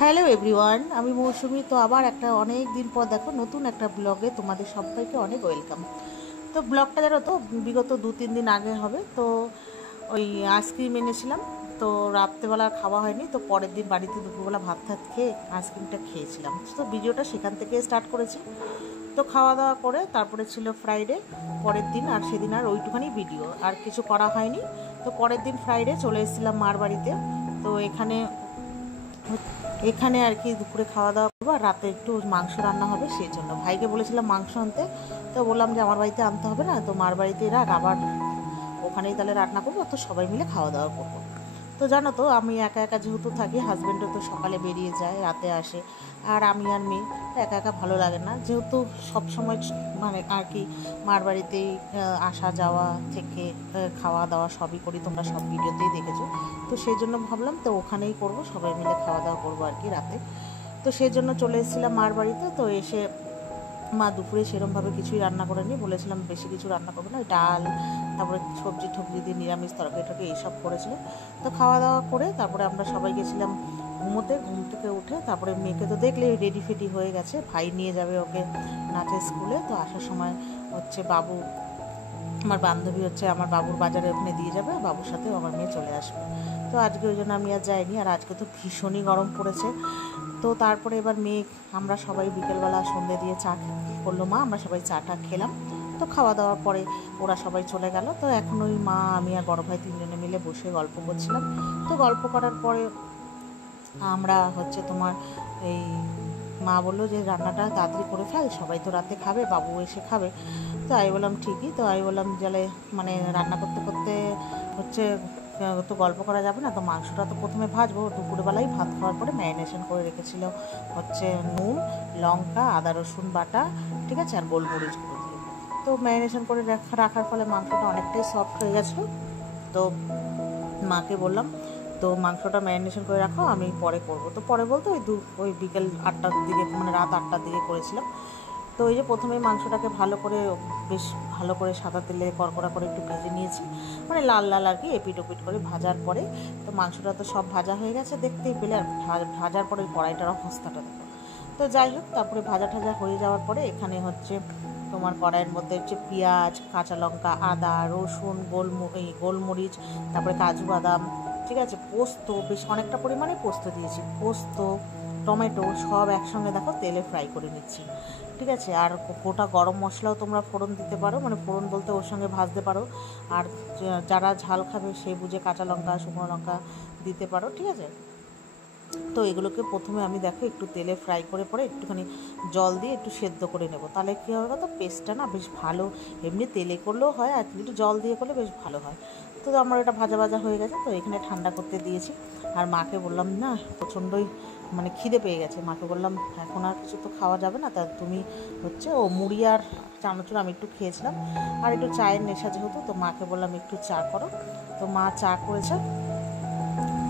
Hello everyone, আমি মৌসুমি। তো আবার একটা অনেক দিন পর দেখো নতুন একটা ব্লগে তোমাদের সবাইকে অনেক ওয়েলকাম। তো ব্লগটা জানো তো বিগত 2-3 দিন আগে হবে। তো ওই আইসক্রিম এনেছিলাম, তো রাত্রেবেলা খাওয়া হয়নি, তো পরের দিন বাড়িতে দুপুরবেলা ভাত টাত খেয়ে আইসক্রিমটা খেয়েছিলাম। তো ভিডিওটা সেখান থেকে স্টার্ট করেছি। তো খাওয়া দাওয়া করে তারপরে ছিল ফ্রাইডে পরের দিন, আর সেদিন আর ওইটুখানি ভিডিও আর কিছু করা হয়নি। তো পরের দিন ফ্রাইডে চলে এসেছিলাম মার বাড়িতে। তো এখানে আর কি দুপুরে খাওয়া দাওয়া করবো, আর রাতে একটু মাংস রান্না হবে, সেই জন্য ভাইকে বলেছিলাম মাংস আনতে। তো বললাম যে আমার বাড়িতে আনতে হবে না, তো মার বাড়িতে রাখ, আবার ওখানেই তাহলে রান্না করবো, তো সবাই মিলে খাওয়া দাওয়া করবো। তো জানো তো আমি একা একা যেহেতু থাকি, হাজব্যান্ডও তো সকালে বেরিয়ে যায়, রাতে আসে, আর আমি আর মেয়ে একা একা ভালো লাগে না, যেহেতু সব সময় মানে আর কি মার বাড়িতেই আসা যাওয়া থেকে খাওয়া দাওয়া সবই করি, তোমরা সব ভিডিওতেই দেখেছো। তো সেই জন্য ভাবলাম তো ওখানেই করব, সবাই মিলে খাওয়া দাওয়া করবো আর কি রাতে। তো সেই জন্য চলে এসেছিলাম মার বাড়িতে। তো এসে মা দুপুরে সেরমভাবে কিছুই রান্না করেনি, বলেছিলাম বেশি কিছু রান্না করবো না, ডাল তারপরে সবজি টবজি দিয়ে নিরামিষ তরকারি টরকারি এইসব করেছিল। তো খাওয়া দাওয়া করে তারপরে আমরা সবাই গেছিলাম ঘুমোতে। ঘুম থেকে উঠে তারপরে মেয়েকে তো দেখলে রেডি ফেডি হয়ে গেছে, ভাই নিয়ে যাবে ওকে নাচের স্কুলে। তো আসার সময় হচ্ছে বাবু, আমার বান্ধবী হচ্ছে আমার বাবুর বাজারে ওখানে দিয়ে যাবে, বাবুর সাথে আমার মেয়ে চলে আসবে। তো আজকে ওই জন্য আমি আর যাইনি, আর আজকে তো ভীষণই গরম পড়েছে। তো তারপরে এবার মেয়ে, আমরা সবাই বিকেলবেলা সন্ধ্যে দিয়ে চা করলো মা, আমরা সবাই চাটা খেলাম। তো খাওয়া দাওয়ার পরে ওরা সবাই চলে গেল। তো এখন ওই মা, আমি আর বড় ভাই তিনজনে মিলে বসে গল্প করছিলাম। তো গল্প করার পরে আমরা হচ্ছে তোমার এই মা বললো যে রান্নাটা তাড়াতাড়ি করে ফেল, সবাই তো রাতে খাবে, বাবু এসে খাবে। তো আমি বললাম ঠিকই। তো আমি বললাম জলে মানে রান্না করতে করতে হচ্ছে তো গল্প করা যাবে না, তো মাংসটা তো প্রথমে ভাজবো। দুপুরবেলায় ভাত খাওয়ার পরে ম্যারিনেশন করে রেখেছিল হচ্ছে নুন, লঙ্কা, আদা রসুন বাটা, ঠিক আছে, আর গোলমরিচ গুঁড়ো দিয়ে। তো ম্যারিনেশন করে রাখার ফলে মাংসটা অনেকটাই সফট হয়ে গেছিলো। তো মাকে বললাম তো মাংসটা ম্যারিনেশন করে রাখো, আমি পরে করবো। তো পরে বলতে ওই বিকেল 8টার দিকে, মানে রাত 8টার দিকে করেছিলাম। তো ওই যে প্রথমেই মাংসটাকে ভালো করে, বেশ ভালো করে সাদা তেলে কড়কড়া করে একটু ভেজে নিয়েছি, মানে লাল লাল আর কি, এপিট ওপিট করে ভাজার পরে তো মাংসটা তো সব ভাজা হয়ে গেছে দেখতেই পেলে। আর ভাজার পরে ওই কড়াইটার অবস্থাটা দেখো। তো যাই হোক, তারপরে ভাজা ঠাজা হয়ে যাওয়ার পরে এখানে হচ্ছে তোমার কড়াইয়ের মধ্যে হচ্ছে পেঁয়াজ, কাঁচা লঙ্কা, আদা রসুন, গোলমরিচ, তারপরে কাজু বাদাম, ঠিক আছে, পোস্ত, বেশ অনেকটা পরিমাণে পোস্ত দিয়েছি, পোস্ত, টমেটো সব একসঙ্গে দেখো তেলে ফ্রাই করে নিচ্ছি, ঠিক আছে। আর গোটা গরম মশলাও তোমরা ফোড়ন দিতে পারো, মানে ফোড়ন বলতে ওর সঙ্গে ভাজতে পারো। আর যারা ঝাল খাবে সেই বুঝে কাঁচা লঙ্কা, শুকনো লঙ্কা দিতে পারো, ঠিক আছে। তো এগুলোকে প্রথমে আমি দেখো একটু তেলে ফ্রাই করে পরে একটুখানি জল দিয়ে একটু সেদ্ধ করে নেব, তাহলে কী হবে তো পেস্টটা না বেশ ভালো, এমনি তেলে করলেও হয় আর একটু জল দিয়ে করলে বেশ ভালো হয়। তো আমার এটা ভাজা ভাজা হয়ে গেছে, তো এখানে ঠান্ডা করতে দিয়েছি। আর মাকে বললাম না প্রচণ্ডই মানে খিদে পেয়ে গেছে, মাকে বললাম এখন আর কিছু তো খাওয়া যাবে না, তা তুমি হচ্ছে ও মুড়ি আর চানাচুর আমি একটু খেয়েছিলাম, আর একটু চায়ের নেশা যেহেতু, তো মাকে বললাম একটু চা করো। তো মা চা করেছে,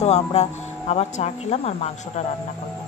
তো আমরা আবার চা খেলাম আর মাংসটা রান্না করলাম।